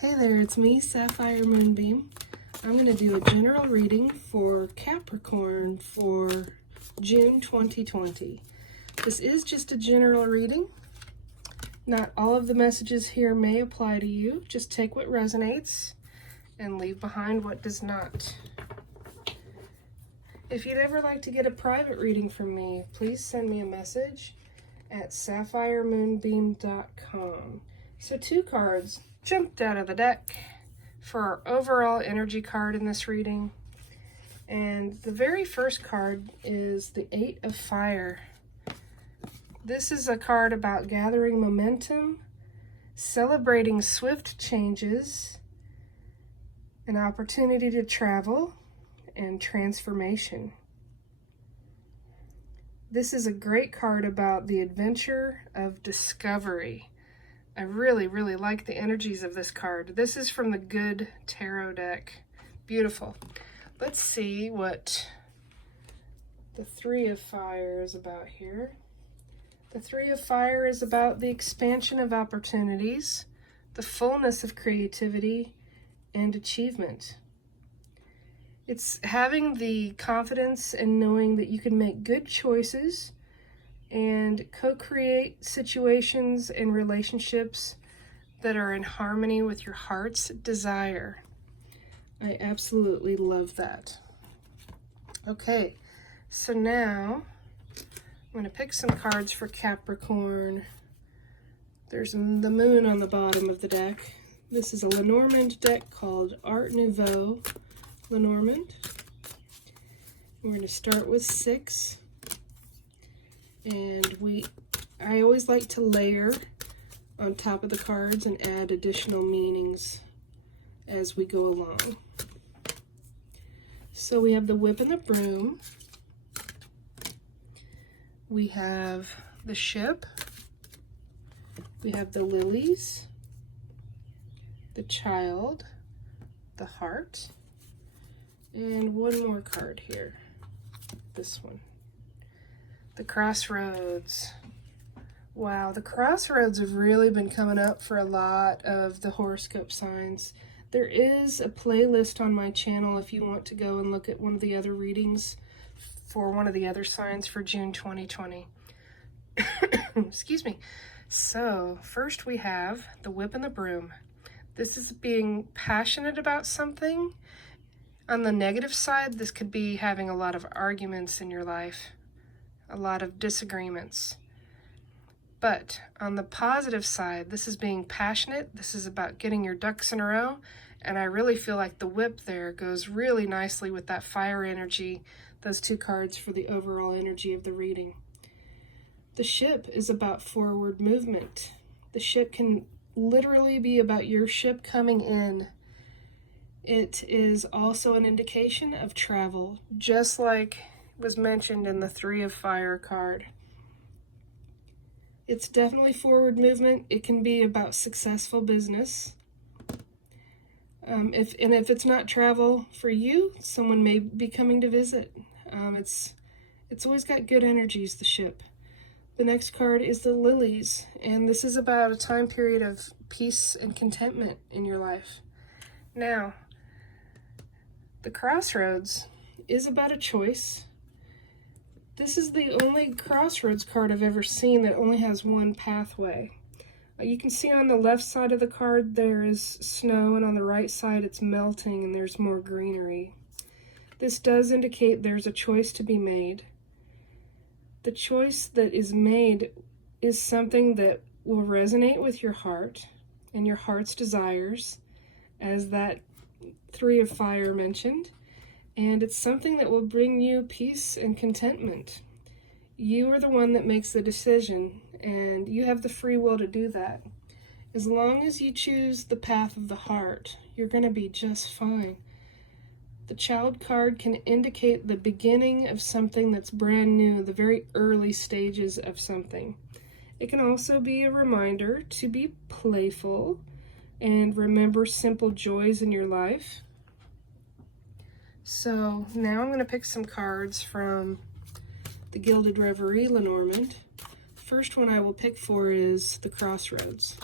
Hey there, it's me, Sapphire Moonbeam. I'm going to do a general reading for Capricorn for June 2020. This is just a general reading. Not all of the messages here may apply to you. Just take what resonates and leave behind what does not. If you'd ever like to get a private reading from me, please send me a message at sapphiremoonbeam.com. So 2 cards jumped out of the deck for our overall energy card in this reading. And the very first card is the 8 of Fire. This is a card about gathering momentum, celebrating swift changes, an opportunity to travel, and transformation. This is a great card about the adventure of discovery. I really like the energies of this card. This is from the Good Tarot deck. Beautiful. Let's see what the 3 of Fire is about here. The 3 of Fire is about the expansion of opportunities, the fullness of creativity, and achievement. It's having the confidence and knowing that you can make good choices and co-create situations and relationships that are in harmony with your heart's desire. I absolutely love that. Okay, so now I'm going to pick some cards for Capricorn. There's the moon on the bottom of the deck. This is a Lenormand deck called Art Nouveau Lenormand. We're going to start with 6. And I always like to layer on top of the cards and add additional meanings as we go along. So we have the whip and the broom. We have the ship. We have the lilies, the child, the heart, and one more card here, this one. The crossroads. Wow, the crossroads have really been coming up for a lot of the horoscope signs. There is a playlist on my channel if you want to go and look at one of the other readings for one of the other signs for June 2020. Excuse me. So, first we have the whip and the broom. This is being passionate about something. On the negative side, this could be having a lot of arguments in your life. A lot of disagreements. But on the positive side, this is being passionate. This is about getting your ducks in a row. And I really feel like the whip there goes really nicely with that fire energy, those 2 cards for the overall energy of the reading. The ship is about forward movement. The ship can literally be about your ship coming in. It is also an indication of travel, just like was mentioned in the 3 of Fire card. It's definitely forward movement. It can be about successful business. If it's not travel for you, someone may be coming to visit. It's always got good energies, the ship. The next card is the lilies, and this is about a time period of peace and contentment in your life. Now, the crossroads is about a choice. This is the only crossroads card I've ever seen that only has one pathway. You can see on the left side of the card there is snow, and on the right side it's melting and there's more greenery. This does indicate there's a choice to be made. The choice that is made is something that will resonate with your heart and your heart's desires, as that 3 of Fire mentioned. And it's something that will bring you peace and contentment. You are the one that makes the decision, and you have the free will to do that. As long as you choose the path of the heart, you're going to be just fine. The child card can indicate the beginning of something that's brand new, the very early stages of something. It can also be a reminder to be playful and remember simple joys in your life. So now I'm going to pick some cards from the Gilded Reverie Lenormand. First one I will pick for is the Crossroads.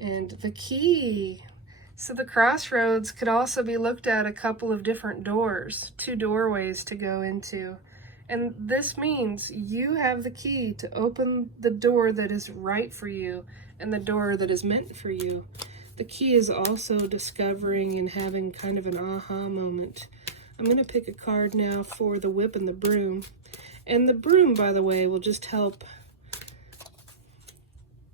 And the key. So the crossroads could also be looked at a couple of different doors, 2 doorways to go into. And this means you have the key to open the door that is right for you and the door that is meant for you. The key is also discovering and having kind of an aha moment. I'm going to pick a card now for the whip and the broom. And the broom, by the way, will just help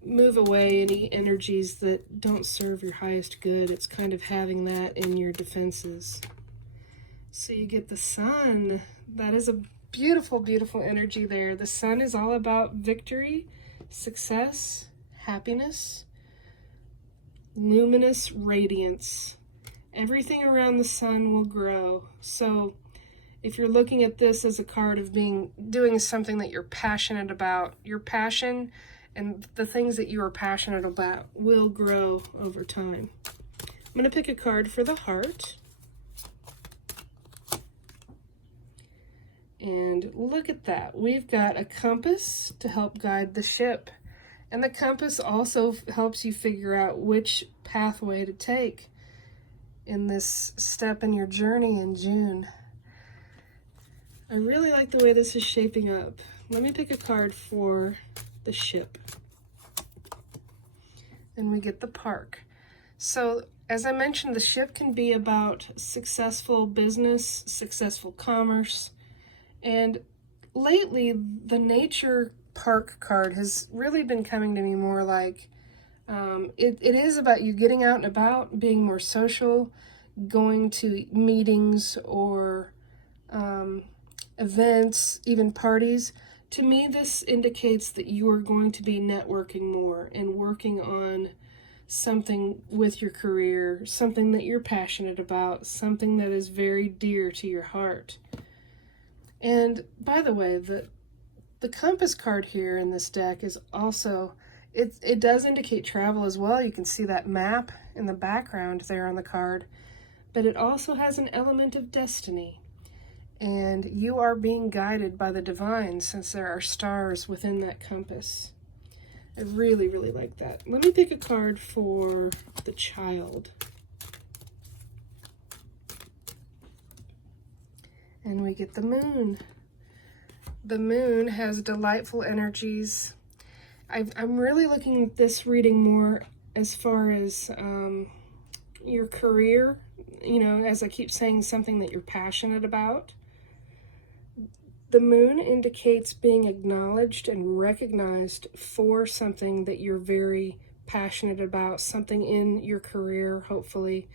move away any energies that don't serve your highest good. It's kind of having that in your defenses. So you get the sun. That is a beautiful, beautiful energy there. The sun is all about victory, success, happiness, luminous radiance. Everything around the sun will grow. So if you're looking at this as a card of doing something that you're passionate about, your passion and the things that you are passionate about will grow over time. I'm going to pick a card for the heart. And look at that. We've got a compass to help guide the ship. And the compass also helps you figure out which pathway to take in this step in your journey in June. I really like the way this is shaping up. Let me pick a card for the ship. And we get the park. So as I mentioned, the ship can be about successful business, successful commerce. And lately, the nature park card has really been coming to me more like it is about you getting out and about, being more social, going to meetings or events, even parties. To me, this indicates that you are going to be networking more and working on something with your career, something that you're passionate about, something that is very dear to your heart. And by the way, the compass card here in this deck is also, it does indicate travel as well. You can see that map in the background there on the card, but it also has an element of destiny. And you are being guided by the divine since there are stars within that compass. I really, really like that. Let me pick a card for the child. And we get the moon. The moon has delightful energies. I'm really looking at this reading more as far as your career, you know, as I keep saying, something that you're passionate about. The moon indicates being acknowledged and recognized for something that you're very passionate about, something in your career, hopefully.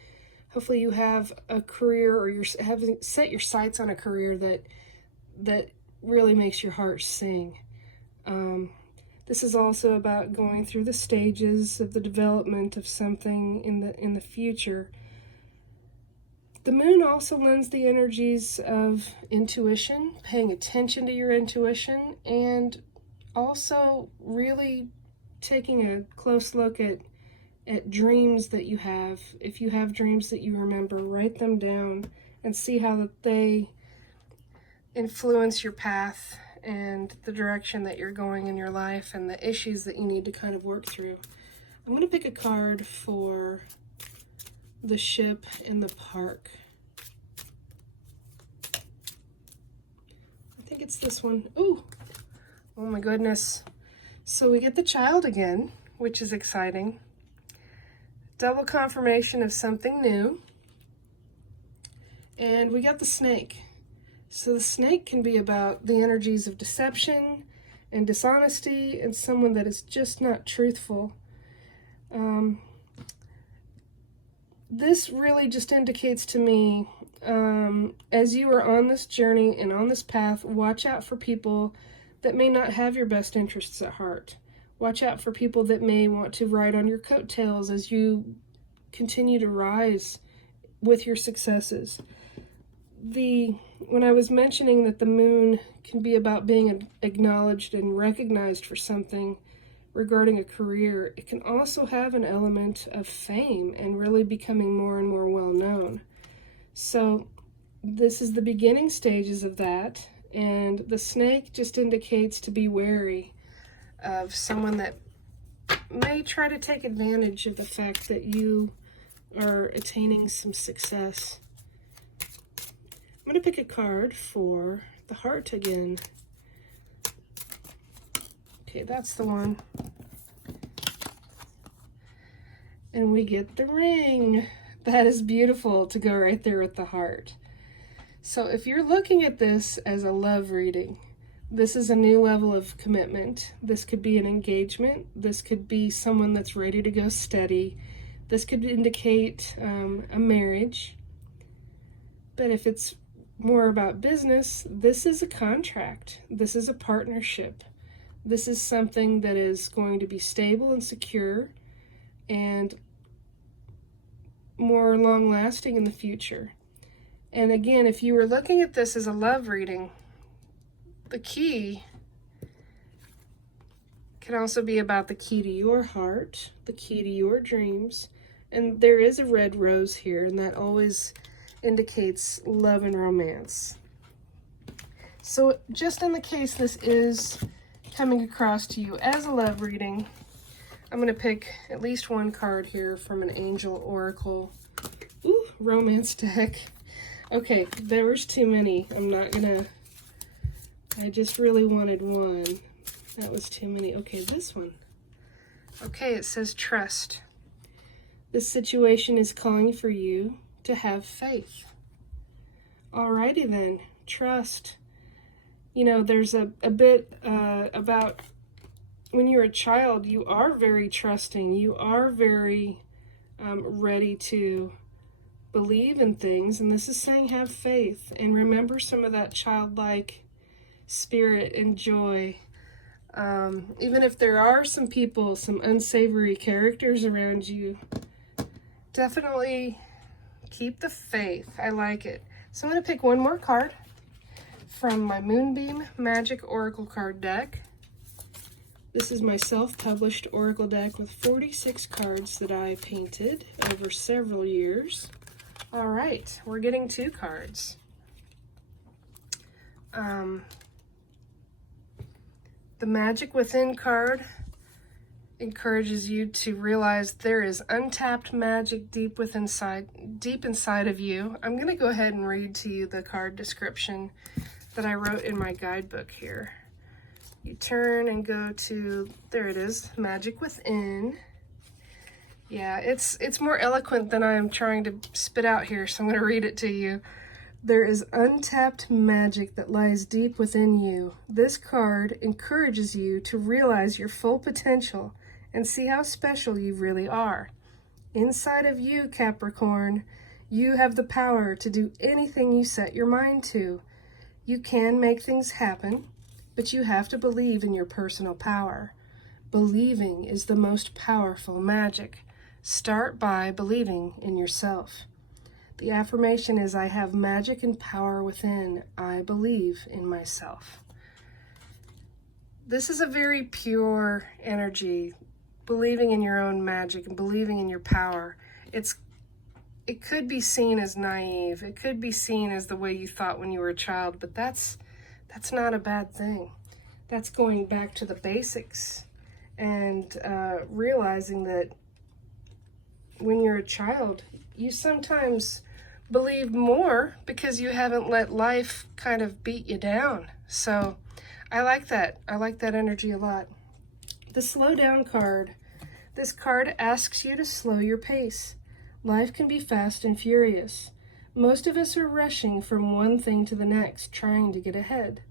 Hopefully you have a career, or you're having set your sights on a career that really makes your heart sing. This is also about going through the stages of the development of something in the future. The moon also lends the energies of intuition, paying attention to your intuition, and also really taking a close look at dreams that you have. If you have dreams that you remember, write them down and see how they influence your path and the direction that you're going in your life and the issues that you need to kind of work through. I'm going to pick a card for the ship in the park. I think it's this one. Ooh, oh my goodness. So we get the child again, which is exciting. Double confirmation of something new. And we got the snake. So the snake can be about the energies of deception and dishonesty and someone that is just not truthful. This really just indicates to me, as you are on this journey and on this path, watch out for people that may not have your best interests at heart. Watch out for people that may want to ride on your coattails as you continue to rise with your successes. When I was mentioning that the moon can be about being acknowledged and recognized for something regarding a career, it can also have an element of fame and really becoming more and more well known. So this is the beginning stages of that, and the snake just indicates to be wary of someone that may try to take advantage of the fact that you are attaining some success. I'm going to pick a card for the heart again. Okay, that's the one. And we get the ring. That is beautiful to go right there with the heart. So if you're looking at this as a love reading, this is a new level of commitment. This could be an engagement. This could be someone that's ready to go steady. This could indicate a marriage. But if it's more about business, this is a contract. This is a partnership. This is something that is going to be stable and secure and more long-lasting in the future. And again, if you were looking at this as a love reading, the key can also be about the key to your heart, the key to your dreams. And there is a red rose here, and that always indicates love and romance. So just in the case this is coming across to you as a love reading, I'm going to pick at least one card here from an Angel Oracle romance deck. Okay, there was too many. I'm not gonna, I just really wanted one. That was too many. Okay, this one. Okay, it says trust. This situation is calling for you to have faith. Alrighty then, trust. You know, there's a bit about when you're a child, you are very trusting. You are very ready to believe in things. And this is saying have faith and remember some of that childlike spirit and joy. Even if there are some people, some unsavory characters around you, definitely keep the faith. I like it. So I'm going to pick one more card from my Moonbeam Magick Oracle card deck. This is my self-published Oracle deck with 46 cards that I painted over several years. All right, we're getting 2 cards. The Magic Within card encourages you to realize there is untapped magic deep inside of you. I'm going to go ahead and read to you the card description that I wrote in my guidebook here. You turn and go to, there it is, Magic Within. Yeah, it's more eloquent than I'm trying to spit out here, so I'm going to read it to you. There is untapped magic that lies deep within you. This card encourages you to realize your full potential and see how special you really are. Inside of you, Capricorn, you have the power to do anything you set your mind to. You can make things happen, but you have to believe in your personal power. Believing is the most powerful magic. Start by believing in yourself. The affirmation is, I have magic and power within. I believe in myself. This is a very pure energy, believing in your own magic and believing in your power. It could be seen as naive. It could be seen as the way you thought when you were a child, but that's not a bad thing. That's going back to the basics and realizing that when you're a child, you sometimes believe more because you haven't let life kind of beat you down. So I like that. I like that energy a lot. The slow down card. This card asks you to slow your pace. Life can be fast and furious. Most of us are rushing from one thing to the next, trying to get ahead.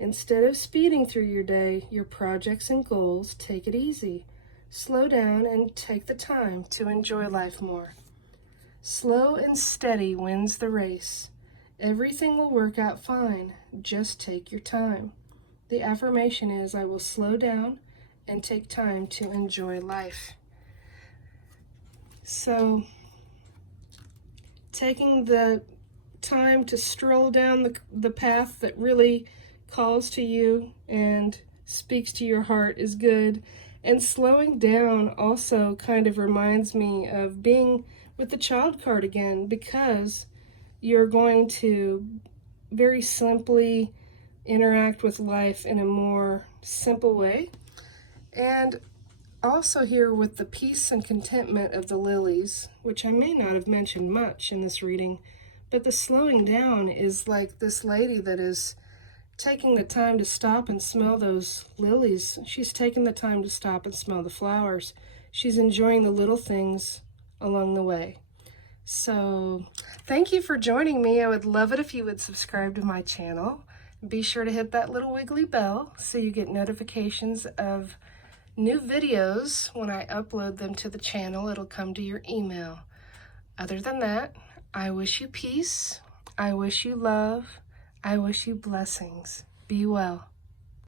Instead of speeding through your day, your projects and goals, take it easy. Slow down and take the time to enjoy life more. Slow and steady wins the race. Everything will work out fine. Just take your time. The affirmation is, I will slow down and take time to enjoy life. So, taking the time to stroll down the path that really calls to you and speaks to your heart is good. And slowing down also kind of reminds me of being with the child card again, because you're going to very simply interact with life in a more simple way. And Also here with the peace and contentment of the lilies, which I may not have mentioned much in this reading, but the slowing down is like this lady that is taking the time to stop and smell those lilies. She's taking the time to stop and smell the flowers. She's enjoying the little things along the way. So thank you for joining me. I would love it if you would subscribe to my channel. Be sure to hit that little wiggly bell so you get notifications of new videos. When I upload them to the channel, it'll come to your email. Other than that, I wish you peace. I wish you love. I wish you blessings. Be well.